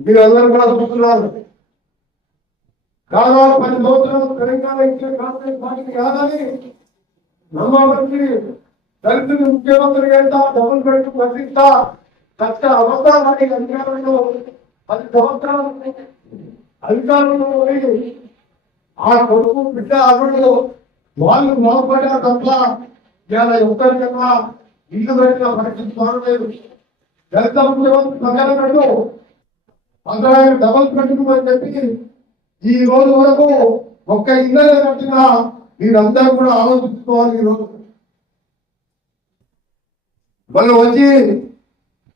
మీరందరూ కూడా చూస్తున్నారు. దాదాపు పది సంవత్సరాలు తెలంగాణ ఇచ్చే కాంగ్రెస్ పార్టీ కాదని నమ్మబట్టి దళితులు ముఖ్యమంత్రి అయితే డబుల్ బెడ్ ప్రశ్నిస్తా కష్ట అవసరానికి అధికారంలో పది సంవత్సరాలు అధికారంలో పోయి ఆ కొడుకు బిడ్డ అల్లుడు వాళ్ళు బాగుపడ్డా తప్ప ఇలా ఒక్కరికన్నా ఇల్లు పెట్టిన పరిస్థితి మారలేదు. దళిత ముఖ్యమంత్రి ప్రకారం పెట్టు ఆయన డబల్ అని చెప్పి ఈ రోజు వరకు ఒక్క ఇళ్ళ కట్టిన మీరందరూ కూడా ఆలోచించుకోవాలి ఈ రోజు. మనం వచ్చి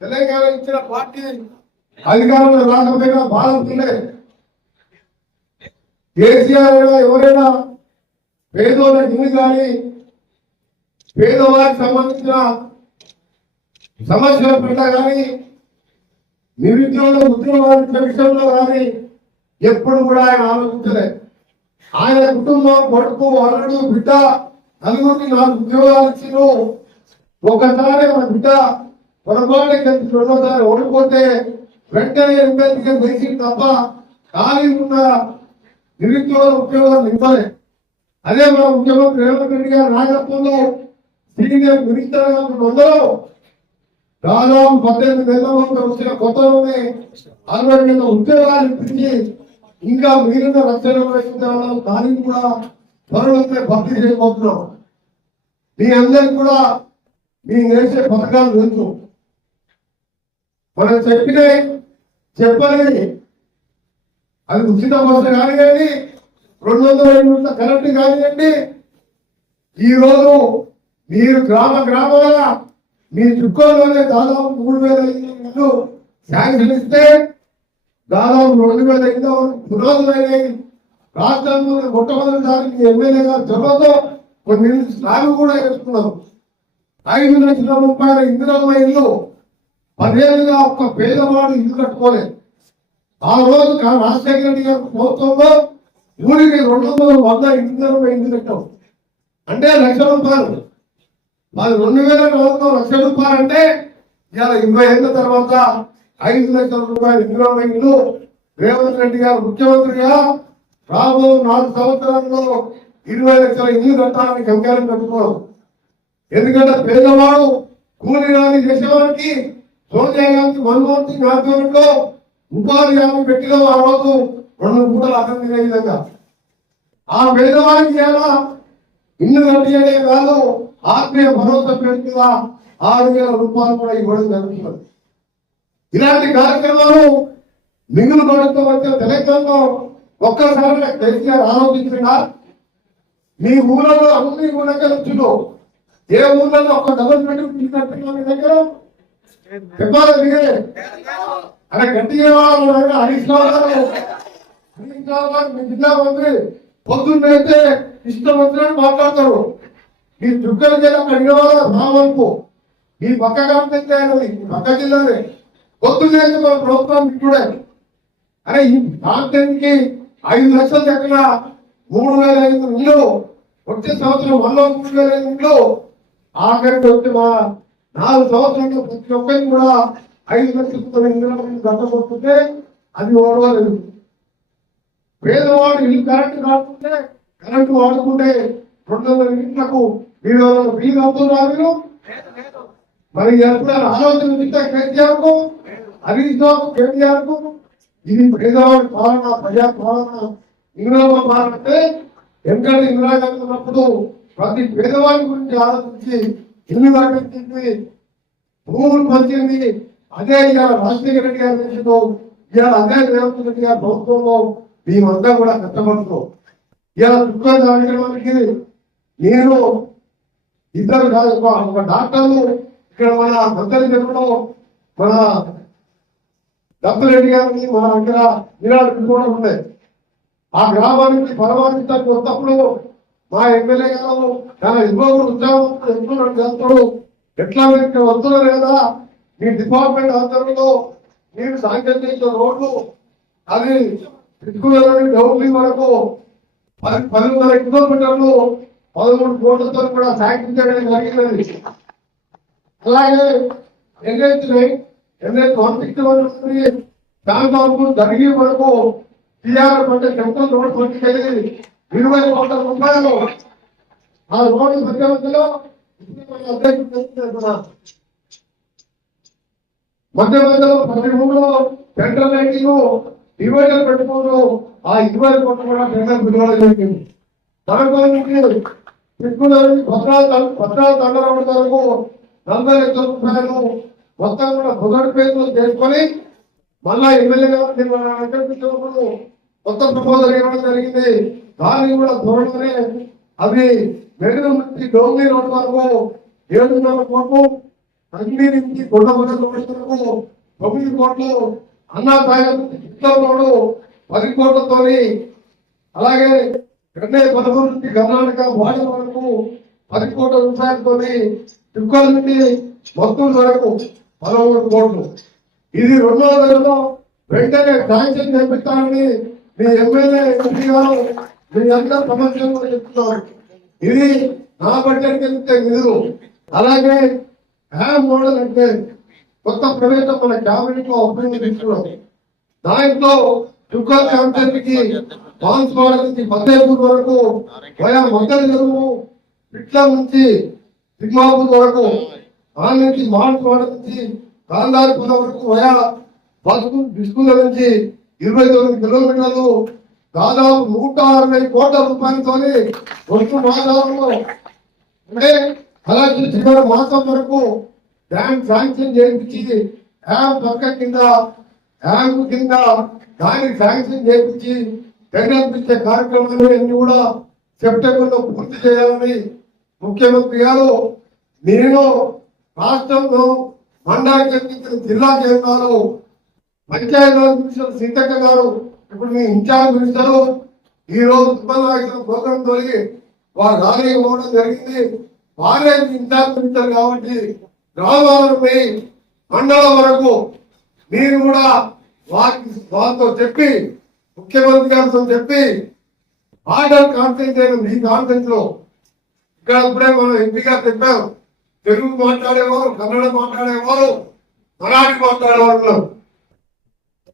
తెలంగాణ ఇచ్చిన పార్టీ అధికారంలో రాకపోయినా బాధపడలే కేసీఆర్ అయినా ఎవరైనా పేదోళ్ళ ఇల్లు కానీ పేదవారికి సంబంధించిన సమస్యల పట్ల కానీ నిరుద్యోగ ఉద్యోగాల విషయంలో కానీ ఎప్పుడు కూడా ఆయన ఆలోచించలే ఆయన కుటుంబం కొడుకు అల్లుడు బిడ్డ నలుగురిని నాకు ఉద్యోగాలు ఇచ్చిన ఒకసారి మన బిడ్డ పొరపాటు కలిసి రెండోసారి ఓడిపోతే వెంటనే ఎంపీగా వేసి తప్ప ఖాళీ ఉన్న నిరుద్యోగ ఉద్యోగాలు ఇవ్వలే అదే మన ముఖ్యమంత్రి రేవంత్ రెడ్డి గారు నాయకత్వంలో సీనియర్ మినిస్టర్ అందరూ దాదాపు పద్దెనిమిది నెలల వచ్చిన కొత్తలోనే అరవై వేల ఉద్యోగాలు ఇప్పించి ఇంకా మిగిలిన రక్షణ ఉద్యోగాలు దానికి కూడా త్వరలోనే భర్తీ చేయబోతున్నాం. మీ అందరికి కూడా మీ వేసే పథకాలు తెలుసు. మనం చెప్పినాయి చెప్పలేదు అది ఉచిత బస్సు కానివ్వండి రెండు వందల యూనిట్ల కరెంటు కానివ్వండి ఈ రోజు మీరు గ్రామ గ్రామాల మీ చుక్కల్లోనే దాదాపు మూడు వేల ఇల్లు శాంక్షన్ ఇస్తే దాదాపు రెండు వేల ఐదు పురోగతులైనవి రాష్ట్రంలో మొట్టమొదటిసారి మీ ఎమ్మెల్యే గారు చొరవతో కొన్ని ఇల్లు స్లాబ్ కూడా వేసుకున్నారు. ఐదు లక్షల రూపాయల ఇందిరమ్మ ఇల్లు పదేళ్ళుగా ఒక్క పేదవాడు ఇల్లు కట్టుకోలేదు. ఆ రోజు రాజశేఖర రెడ్డి గారి ప్రభుత్వంలో ఊరికి రెండు వందల వంద ఇందిరమ్మ ఇల్లు కట్టాం అంటే లక్ష రూపాయలు. మరి రెండు వేల రోజుల్లో లక్ష రూపాయలు అంటే ఇవాళ ఇరవై ఏళ్ళ తర్వాత ఐదు లక్షల రూపాయలు ఇందిరమ్మ రేవంత్ రెడ్డి గారు ముఖ్యమంత్రిగా రాబో నాలుగు సంవత్సరాల్లో ఇరవై లక్షల ఇల్లు కట్టాలని కంకారం కట్టుకోవడం ఎందుకంటే పేదవాడు కూలి రాని చేసేవారికి సోనియా గాంధీ మన్మోహన్ సింగ్ ఆధ్వర్యంలో ఉపాధి హామీ పెట్టిన ఆ రోజు రెండు పూటలు అర్థం తినే విధంగా. ఆ పేదవాడికి ఎలా ఇల్లు కట్టియడే కాదు ఆత్మీయ భరోసా పెడుతున్న ఆరు వేల రూపాయలు కూడా ఇవ్వడం జరుగుతుంది ఇలాంటి కార్యక్రమాలు మిగులు పడుతూ వచ్చే తెలంగాణలో ఒక్కసారి కేసీఆర్ ఆలోచించినా మీ ఊళ్ళలో అన్ని గుణకరించులు ఏ ఊళ్ళలో ఒక్క డబుల్ బెడ్రూమ్ మీ దగ్గర? చెప్పాలి మీరే? అరే గట్టిగా హరీష్ రావు గారు? హరీష్ రావు గారు మీ జిల్లా మంత్రి. పొద్దున్నైతే ఇష్టం వచ్చినట్టు మాట్లాడతారు. మీ దుర్గల జిల్లా అడిగేవాళ్ళ రావనుకో మీ పక్క కాంతే పక్క జిల్లాలే పొద్దున్న అయితే మన ప్రభుత్వం ఇప్పుడే. అరే ఈ ప్రాంతానికి ఐదు లక్షల దగ్గర మూడు వేల ఐదు ఇల్లు వచ్చే సంవత్సరం వల్ల మూడు వేల ఐదు ఇల్లు ఆఖరికి వచ్చి మా నాలుగు సంవత్సరాలు ప్రతి ఒక్కరికి కూడా ఐదు లక్షల ఇందులో గతపోతుంటే అది ఓడవలేదు. పేదవాడు ఇల్లు కరెక్ట్ కాకుంటే కరెంటు వాడుకుంటే రెండు వందల ఇంట్లకు మీరు బిల్లు అవుతున్నారు మీరు? మరి ఎప్పుడైనా ఆలోచన ఉంటే కేసీఆర్ హరీష్ రావు కేటీఆర్ ఇది పేదవాడి పాలన ప్రజా పాలన ఇంగ్లాండ్ మారంటే ఎందుకంటే ఇందిరాగాంధీ ఉన్నప్పుడు ప్రతి పేదవాడి గురించి ఆలోచించి ఇల్లు కట్టించింది భూములు పంచింది అదే ఇవాళ రాజశేఖర రెడ్డి గారి దేశంలో ఇవాళ అదే రేవంత్ రెడ్డి గారి ప్రభుత్వంలో మేమంతా కూడా కష్టపడుతున్నాం. ఇలా దుఃఖ కార్యక్రమానికి నేను ఇద్దరు కాదు ఒక- డాక్టర్లు ఇక్కడ మన మంత్రి జనంలో మన దత్తరెడ్డి గారిని మన దగ్గర విరాట్ ఉండే ఆ గ్రామానికి పరమాణించడానికి కొత్తప్పుడు మా ఎమ్మెల్యే గారు తన ఇబ్బంది ఉద్యోగం ఎంతున్నాడు చేస్తాడు. ఎట్లా మీరు ఇక్కడ వస్తున్నారు లేదా? మీ డిపార్ట్మెంట్ ఆధ్వర్యంలో మీరు సాంకేతిక రోడ్లు అది ఇటుకులని డౌన్లీ వరకు పది పది వందల కిలోమీటర్లు పదమూడు కోట్లతో కూడా శాంక్షన్ చేయడం జరిగినది అలాగే NH NH one sixty one శాంతాంపుడు జరిగే వరకు టీఆర్ఎస్ అంటే సెంట్రల్ రోడ్ పట్టుకెళ్ళి ఇరవై కోట్ల రూపాయలు ఆ రోడ్డు మధ్య మధ్య మధ్యలో పది ఊళ్ళో సెంట్రల్ లైటింగ్ డివైడర్ పెట్టుకోవడం ఆ ఇరవై కోట్లు కూడా టెండర్ పిలవడం జరిగింది తనకు పిక్కులని పత్రాలు పత్రాలు దండరం వరకు నలభై లక్షల రూపాయలు మొత్తం కూడా మొదటి పేరులో చేసుకొని మళ్ళా ఎమ్మెల్యేగా అభ్యర్థించినప్పుడు కొత్త ప్రపోజల్ ఇవ్వడం జరిగింది. దానికి కూడా త్వరలోనే అవి మెరుగు నుంచి డోంగి రోడ్ వరకు ఏడున్నర కోట్లు అగ్ని నుంచి కొండపల్లి రోడ్ వరకు తొమ్మిది కోట్లు అన్నా సాగర్ పది కోట్లతో అలాగే రెండే పదమూడు నుంచి కర్ణాటక వాడ వరకు పది కోట్ల రూపాయలతో తిరుకోల నుండి మొత్తం వరకు పదమూడు కోట్లు. ఇది రెండో నెలలో వెంటనే శాంక్షన్ చేపిస్తానని మీ ఎమ్మెల్యే ఎంపీ గారు మీ అందరూ సమస్యలు చెప్తున్నారు. ఇది నా బడ్జెట్ నిధులు? అలాగే హ్యామ్ మోడల్ అంటే కొత్త ప్రవేశం మన క్యాబినెట్లో ఒప్పందం తీసుకున్నాం దాంట్లో చుక్కల్ కాన్సెప్ట్కి బాన్స్వాడ నుంచి ఫతేపూర్ వరకు వయా మొదటి చెరువు ఇట్లా నుంచి తిమ్మాపూర్ వరకు ఆ నుంచి మాన్స్ వాడ నుంచి కాందారిపుర వరకు వయా బస్కు బిస్కుల నుంచి ఇరవై తొమ్మిది కిలోమీటర్లు దాదాపు నూట అరవై కోట్ల రూపాయలతో వస్తు మాదారంలో అంటే అలాగే చివరి మాసం వరకు డ్యామ్ శాంక్షన్ చేయించి డ్యామ్ పక్క కింద డ్యామ్ కింద దానికి శాంక్షన్ చేయించి టెండర్ ఇచ్చే కార్యక్రమాలు అన్ని కూడా సెప్టెంబర్లో పూర్తి చేయాలని ముఖ్యమంత్రి గారు నేను రాష్ట్రంలో మండలానికి చెందిన జిల్లా కేంద్రాలు పంచాయతీరాజ్ మినిస్టర్ సీతక్క గారు ఇప్పుడు మీ ఇన్ఛార్జ్ మినిస్టరు ఈ రోజు తుమ్మల ప్రోగ్రాం తొలగి వారు రాలేకపోవడం జరిగింది. వారే ఇన్ఛార్జ్ మినిస్టర్ కాబట్టి గ్రామాలను పోయి మండలం వరకు మీరు కూడా వారికి వారితో చెప్పి ముఖ్యమంత్రి గారితో చెప్పి ఆర్డర్ కాన్ఫరెన్స్ అయిన మీ కాన్ఫరెన్స్లో. ఇక్కడ ఇప్పుడే మనం ఎంపీగా గారు చెప్పారు తెలుగు మాట్లాడేవారు కన్నడ మాట్లాడేవారు మరాఠీ మాట్లాడేవారు ఉన్నారు.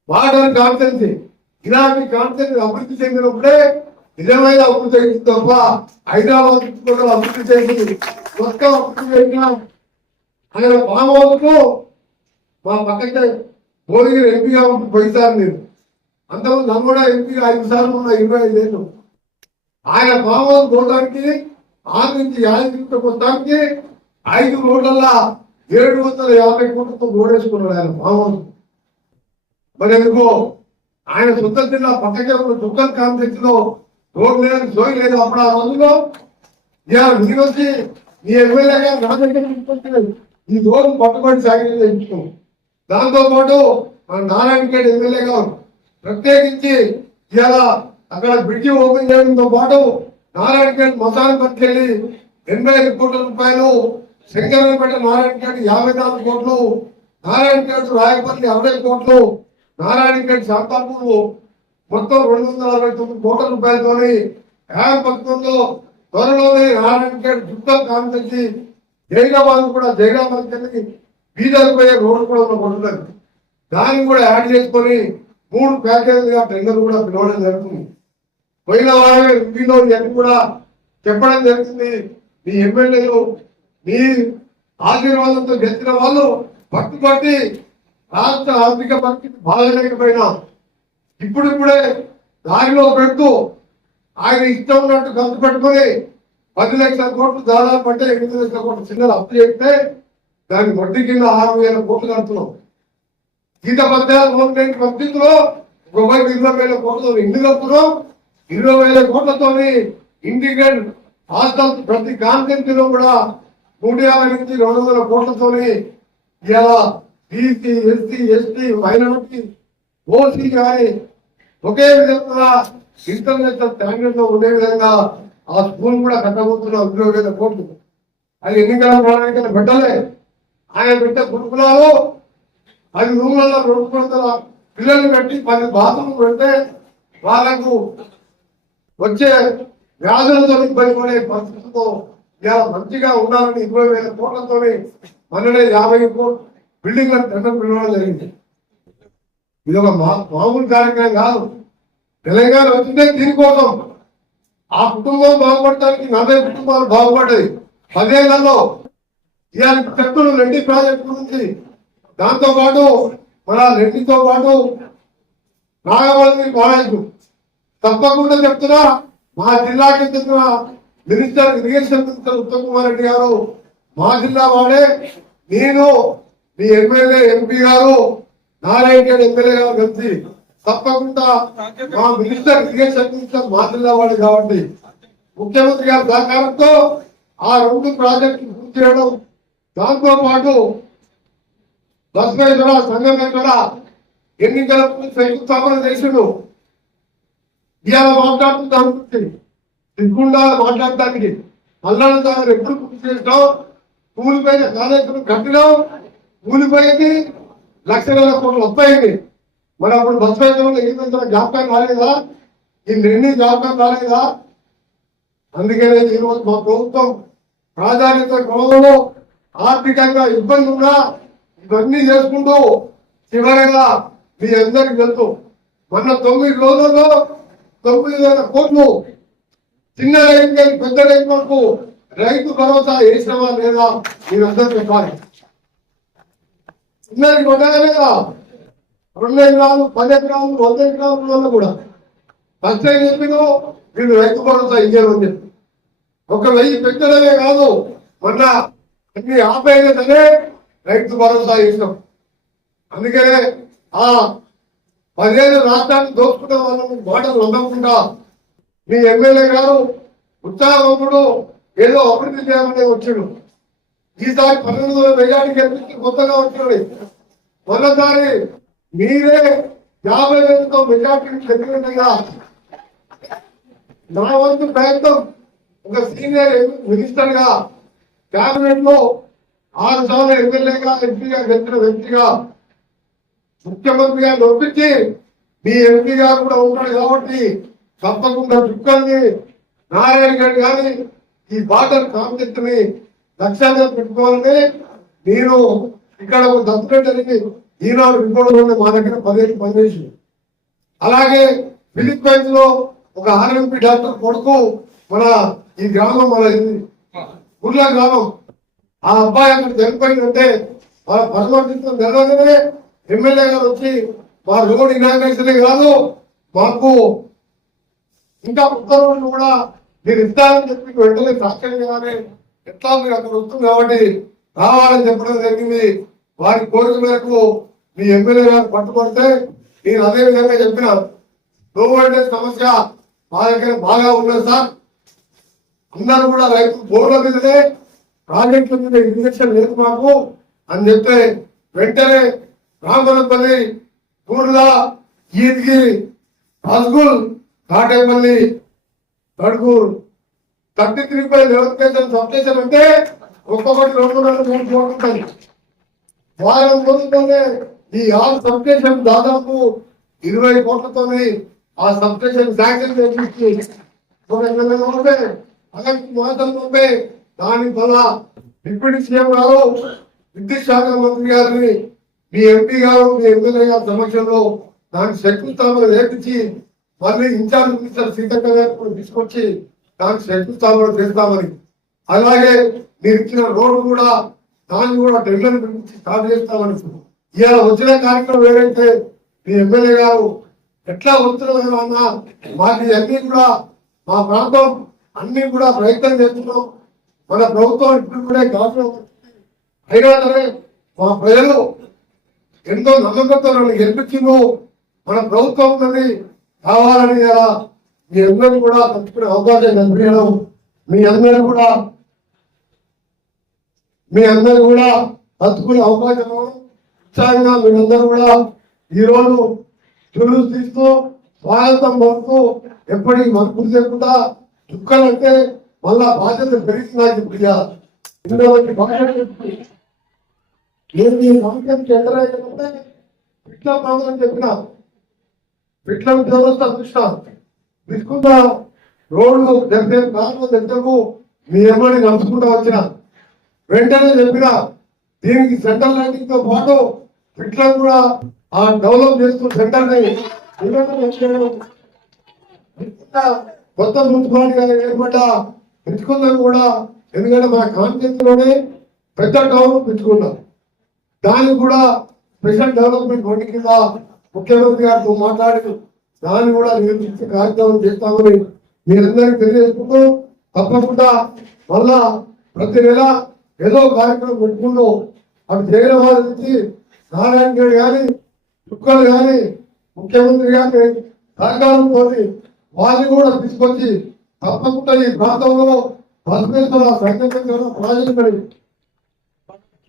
వాటర్ కాన్ఫరెన్స్ ఇలాంటి కాన్ఫరెన్స్ అభివృద్ధి చెందినప్పుడే నిజమైన అభివృద్ధి అయింది తప్ప హైదరాబాద్ కూడా అభివృద్ధి చేసింది మొత్తం అభివృద్ధి చేసిన ఆయన ఫామ్ మా పక్కకి భువనగిరి ఎంపీగా పోయిసారు నేను. అంతకుముందు నన్ను కూడా ఎంపీగా ఐదు సార్లు ఉన్న ఇరవై ఐదేళ్ళు ఆయన ఫామ్ పోవడానికి ఆరు నుంచి యాదగిరికి వస్తానికి ఐదు రోడ్లల్లా ఏడు వందల యాభై కోట్లతో ఓడేసుకున్నాడు ఆయన ఫామ్ మరి ఎందుకో ఆయన సొంత జిల్లా పక్కకే ఉన్న దుక్కల్ కాంప్లెక్స్లో రోడ్ లేదు సోయి లేదు. అప్పుడు ఆ రోజుల్లో ఇవాళ మీరు వచ్చి ఈ ఎమ్మెల్యే గారు నా దగ్గర ఈ రోజు పట్టుబడి సాగిన చేయించుకోం దాంతో పాటు మన నారాయణ ఖేడ్ ఎమ్మెల్యే గారు ప్రత్యేకించి ఇలా అక్కడ బ్రిడ్జి ఓపెన్ చేయడంతో పాటు నారాయణ మసాన్ మసాలా పట్టుకెళ్ళి ఎనభై ఐదు కోట్ల రూపాయలు శంకరంపేట నారాయణఖేడ్ యాభై నాలుగు కోట్లు నారాయణ ఖేడ్ రాయపల్లి అరవై కోట్లు నారాయణఖేడ్ శాంతాపూర్ మొత్తం రెండు వందల అరవై తొమ్మిది కోట్ల రూపాయలతోని యాభై పథకంలో త్వరలోనే నారాయణ ఖేడ్ జుక్కల్ కాన్సెన్సీ జైరాబాద్ కూడా జైరాబాద్ కిందకి బీదాలు పోయే రోడ్డు కూడా ఉన్న కొట్టున్నారు దాన్ని కూడా యాడ్ చేసుకొని మూడు ప్యాకేజీలుగా టెండర్ కూడా పిలవడం జరుగుతుంది. పోయిన వారే రివ్యూలో ఇవన్నీ కూడా చెప్పడం జరుగుతుంది. మీ ఎమ్మెల్యేలు మీ ఆశీర్వాదంతో గెలిచిన వాళ్ళు పట్టుబట్టి రాష్ట్ర ఆర్థిక పరిస్థితి బాగలేకపోయినా ఇప్పుడు ఇప్పుడే దారిలో పెడుతూ ఆయన ఇష్టం ఉన్నట్టు ఖర్చు పెట్టుకొని పది లక్షల కోట్లు దాదాపు అంటే ఎనిమిది లక్షల కోట్లు చిన్నది అప్పు చేస్తే దాని వడ్డీ కింద ఆరు వేల కోట్లు కడుతున్నాం. గీత పద్యాలు గవర్నమెంట్ పద్ధతిలో ఒక ఇరవై వేల కోట్లతో ఇల్లు కడుతున్నాం ఇరవై వేల కోట్లతోని ఇంటిగ్రేట్ హాస్టల్ ప్రతి కాన్సెంట్లో కూడా నూట యాభై నుంచి రెండు వందల కోట్లతోని ఇలా BC SC ST minority OC కానీ ఒకే విధంగా ఇంటర్నేషనల్ స్టాండర్డ్లో ఉండే విధంగా ఆ స్కూల్ కూడా కట్టబోతున్న ఇరవై వేల కోర్టు అది ఎన్నికల ప్రణాళికలు పెట్టలే. ఆయన పెట్టే గురుకులాలు అది రూమ్లలో రెండు వందల పిల్లలు పెట్టి పది బాత్రూమ్ పెడితే వాళ్ళకు వచ్చే వ్యాధులతో ఇబ్బంది పడే పరిస్థితులతో ఇలా మంచిగా ఉండాలని ఇరవై వేల కోట్లతోని మొన్ననే యాభై కోట్లు బిల్డింగ్ టెండర్ పిలవడం జరిగింది. ఇది ఒక మా- మామూలు కార్యక్రమం కాదు. తెలంగాణ వచ్చిందే దీనికోసం. ఆ కుటుంబం బాగుపడటానికి నలభై కుటుంబాలు బాగుపడ్డాయి. పదేళ్ళలో ఇవాళ చెప్తున్న రెడ్డి ప్రాజెక్టు గురించి దాంతో పాటు మన రెడ్డితో పాటు నాగవల్లి కాలేజ్. తప్పకుండా చెప్తున్నా మా జిల్లాకి చెందిన minister irrigation minister Uttam Kumar Reddy గారు మా జిల్లా వాడే. నేను మీ ఎమ్మెల్యే ఎంపీ గారు నారాయణ గారు ఎమ్మెల్యే గారు కలిసి తప్పకుండా మా మినిస్టర్ ఇరిగేషన్ మినిస్టర్ కాబట్టి ముఖ్యమంత్రి గారి సహకారంతో ఆ రెండు ప్రాజెక్టులు పూర్తి చేయడం దాంతో పాటు బస్మేశ్వర సంగమేశ్వర ఎన్నికల శంకుస్థాపన చేసిండు ఇవాళ మాట్లాడుతుంటాం సిగ్గుండా మాట్లాడటానికి మల్లన్న దగ్గర ఎప్పుడు పూర్తి చేసినాం కూలిపోయిన కాళేశ్వరం కట్టినాం కూలిపోయింది లక్షల కోట్లు వస్తాయి మరి అప్పుడు బస్ బస్మేశ్వరంలో ఏమైనా జ్ఞాపకం రాలేదా? ఈ నిర్ణయం జ్ఞాపకం రాలేదా? అందుకనే ఈరోజు మా ప్రభుత్వం ప్రాధాన్యత క్రమంలో ఆర్థికంగా ఇబ్బంది ఉన్నా ఇవన్నీ చేసుకుంటూ చివరగా మీ అందరికి వెళ్తూ మొన్న తొమ్మిది రోజుల్లో తొమ్మిది వేల కోట్లు చిన్న రైతు కానీ పెద్ద రైతు వరకు రైతు భరోసా వేసినవా లేదా? మీరందరూ చెప్పాలి. చిన్నది కొట్టగా లేదా రెండు ఎకరాలు పది ఎకరాలు వంద ఎకరాలు వల్ల కూడా. ఫస్ట్ ఏం చెప్పిన వీళ్ళు రైతు భరోసా ఇయ్యారు అని చెప్పి ఒక వెయ్యి పెంచడమే కాదు మొన్న అన్ని ఆపేయలేదనే రైతు భరోసా ఇస్తాం. అందుకనే ఆ పదిహేను రాష్ట్రాన్ని దోచుకున్న వాళ్ళని మాటలు నమ్మకుండా మీ ఎమ్మెల్యే గారు ఉత్సాహవంతుడు ఏదో అభివృద్ధి చేయాలని వచ్చాడు. ఈసారి పన్నెండు వందల మెజార్టీ గెలిపించి కొత్తగా వచ్చాడు మొన్నసారి మీరే యాభై వేలతో మెజార్టీ గెలిపినట్టుగా నా వంతు ప్రయత్నం ఒక సీనియర్ మినిస్టర్గా కేబినెట్లో ఆరు సార్లు ఎమ్మెల్యేగా ఎంపీగా గెలిచిన వ్యక్తిగా ముఖ్యమంత్రిగా ఒప్పించి మీ ఎంపీ గారు కూడా ఉంటాడు కాబట్టి తప్పకుండా చుక్కల్ని నారాయణ గారు కానీ ఈ బార్డర్ కాన్ఫ్లిక్ట్ని లక్ష్యంగా పెట్టుకోవాలని నేను ఇక్కడ ఒక దత్తరెడ్డి ఈనాడు రిపోర్ట్ మా దగ్గర పదిహేను పనిచేసి అలాగే ఫిలిప్పైన్స్లో ఒక ఆర్ఎంపి డాక్టర్ కొడుకు మన ఈ గ్రామం మన ఇది గుర్ల గ్రామం. ఆ అబ్బాయి అక్కడ చనిపోయిందంటే మన పరమర్శించడం జరగగానే ఎమ్మెల్యే గారు వచ్చి మా రోడ్ ఇనాగ్రేషన్ కాదు మాకు ఇంకా ఉత్తర్వులు కూడా మీరు ఇస్తారని చెప్పి వెంటనే సాక్ష్యంగానే ఎట్లా మీరు అక్కడ వస్తుంది కాబట్టి రావాలని చెప్పడం జరిగింది. వారి కోరిక మేరకు మీ ఎమ్మెల్యే గారు పట్టుకొడితే నేను అదే విధంగా చెప్పిన నువ్వు అంటే సమస్య మా దగ్గర బాగా ఉన్నది సార్. అందరూ కూడా రైతు బోర్ల మీదనే ప్రాజెక్టుల మీద ఇంజక్షన్ లేదు మాకు అని చెప్తే వెంటనే రామవరపల్లి కూర్లా ఈద్గి హస్గుల్ కాటేపల్లి తడుగూర్ థర్టీ త్రీ పై లెవెన్ స్టేషన్ సబ్ స్టేషన్ అంటే ఒక్కొక్కటి రెండు రెండు మూడు కోట్లు ఉంటుంది వారం రోజుల్లోనే ఈ ఆరు సబ్ దాదాపు ఇరవై కోట్లతోనే ఆ సబ్ శాంక్షన్ చేపించి ఒక ఎమ్మెల్యే దాని వల్ల డిప్యూటీ సీఎం గారు విద్యుత్ శాఖ మంత్రి గారిని మీ ఎంపీ గారు మీ ఎమ్మెల్యే గారి సమక్షంలో దానికి శంకుస్థాపన లేపించి మళ్ళీ ఇన్ఛార్జ్ మినిస్టర్ సీతక్క గారు తీసుకొచ్చి దానికి శంకుస్థాపన చేస్తామని. అలాగే మీరు ఇచ్చిన రోడ్డు కూడా దాన్ని కూడా టెండర్ గురించి స్టార్ట్ చేస్తామని ఇలా వచ్చిన కార్యక్రమం ఏదైతే మీ ఎమ్మెల్యే గారు ఎట్లా వస్తున్నారో అన్న మాకు ఇవన్నీ కూడా మా ప్రాంతం అన్ని కూడా ప్రయత్నం చేస్తున్నాం. మన ప్రభుత్వం ఇప్పుడు కూడా కారణం అయినా సరే మా ప్రజలు ఎంతో నమ్మకంతో నన్ను గెలిపించిందో మన ప్రభుత్వం ఉన్నది కావాలని ఇలా మీ అందరూ కూడా తప్పుకునే అవకాశం కనిపించడం మీ అందరూ కూడా మీ అందరూ కూడా తప్పుకునే అవకాశం ఉత్సాహంగా మీరందరూ కూడా. ఈ రోజు తీస్తూ స్వాగతం పడుతూ ఎప్పటికీ మనకు లేకుండా చుక్కలంటే మళ్ళా బాధ్యత పెరుగుతున్నది ప్రియా? ఇందులోకి బాధ్యత చెప్పి నేను ఈ సమస్యకి ఎదురైతే పిట్ల ప్రాంతం చెప్పిన. పిట్ల వ్యవస్థ చూసిన తీసుకున్న రోడ్లు దగ్గర కాదు దగ్గరకు మీ ఎమ్మడి నడుచుకుంటూ వచ్చిన. వెంటనే చెప్పిన. దీనికి సెంట్రల్ రైటింగ్తో పాటు పిట్లను కూడా ఆ డెవలప్ చేస్తున్న సెంటర్ని నిరంతరం కొత్త మున్సిపాలిటీగా ఏర్పడ్డ పెంచుకుందాం కూడా ఎందుకంటే మన కాన్ఫరెన్స్లోనే పెద్ద టౌన్ పెంచుకున్నాం దానికి కూడా స్పెషల్ డెవలప్మెంట్ ఫండ్ కింద ముఖ్యమంత్రి గారితో మాట్లాడి దాన్ని కూడా నిర్మించే కార్యక్రమం చేస్తామని మీరందరికీ తెలియజేసుకుంటూ తప్పకుండా మళ్ళా ప్రతి నెల ఏదో కార్యక్రమం పెట్టుకుంటూ అటు వారి నుంచి నారాయణ గారు కానీ చుక్కలు కానీ ముఖ్యమంత్రి గారి సహకారంతో వారిని కూడా తీసుకొచ్చి తప్పకుండా ఈ ప్రాంతంలో బసవేశ్వర సంఘటన ప్రాజెక్టు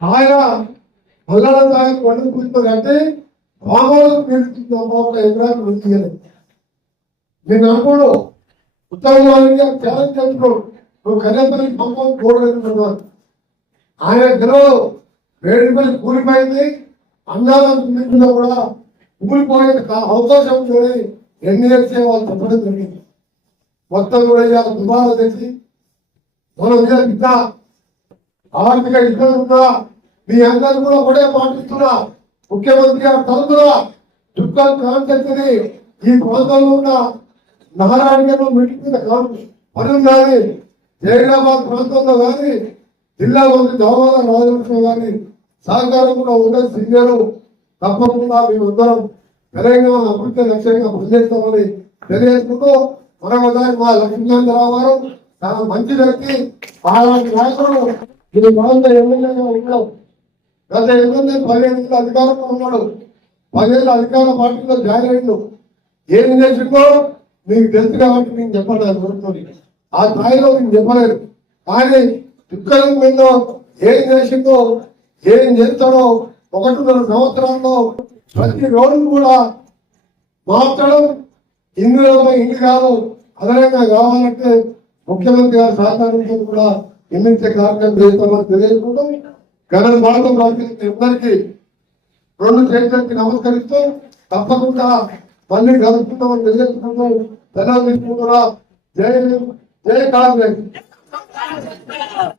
ఆయన మల్లడ సాగర్ పండుగ పుస్తకం అంటే మామూలు ఒక ఎకరాలు వృత్తియలేదు నేను అనుకోడు ఉత్తరవాణి ఛాలెంజ్ చేస్తున్నాడు. నువ్వు కనీసం పంపం చూడలేదు ఆయన గెలవు వేడి మీద కూలిపోయింది. అందాలను కూడా కూలిపోయే కా- అవకాశం ఉందని ఎన్డీఎఫ్సీ వాళ్ళు చెప్పడం జరిగింది. మొత్తం కూడా ఇవాళ దుబారా తెచ్చి మన ఇంత ఆర్థిక ఇబ్బంది ఉందా మీ అందరూ కూడా ఒకటే పాటిస్తున్నా ముఖ్యమంత్రి గారు తరఫున దుఃఖాలు కాంచెత్తిని ఈ ప్రాంతంలో ఉన్న నారాయణ మిడిపోయిన కాదు పనులు కానీ జైరాబాద్ ప్రాంతంలో కానీ జిల్లా మంత్రి దామోదర రాజలక్ష్మి గారి సహకారం కూడా ఉండే సీనియర్ తప్పకుండా మేమందరం తెలంగాణ అభివృద్ధి లక్ష్యంగా పనిచేస్తామని తెలియజేసుకుంటూ మరొకసారి మా లక్ష్మీకాంతరావు గారు చాలా మంచి వ్యక్తి అలాంటి నాయకుడు ఈ ప్రాంత ఎమ్మెల్యేగా ఉండడం గత ఎమ్మెల్యే పదిహేను అధికారంలో ఉన్నాడు. పదిహేను అధికార పార్టీలో జాయిన్ అయ్యిండు. ఏం చేసిందో మీకు తెలుసు కాబట్టి నేను చెప్పాను ఆ స్థాయిలో నేను చెప్పలేదు. కానీ చుక్కల పోయిందో ఏం చేసిందో ఏం చేస్తాడో ఒకటిన్నర సంవత్సరాల్లో ప్రతి రోజు కూడా మార్చడం ఇందులో ఇంటి కాదు అదనంగా కావాలంటే ముఖ్యమంత్రి గారు సహకారంతో కూడా ఎన్నించే కార్యక్రమం చేస్తామని తెలియజేసుకుంటూ గణన భారతం ప్రవర్తించిన అందరికీ రెండు చేతులకి నమస్కరిస్తూ తప్పకుండా మళ్ళీ కలుపుకుంటామని తెలియజేసుకుంటూ తెలంగాణ జై జై కాంగ్రెస్.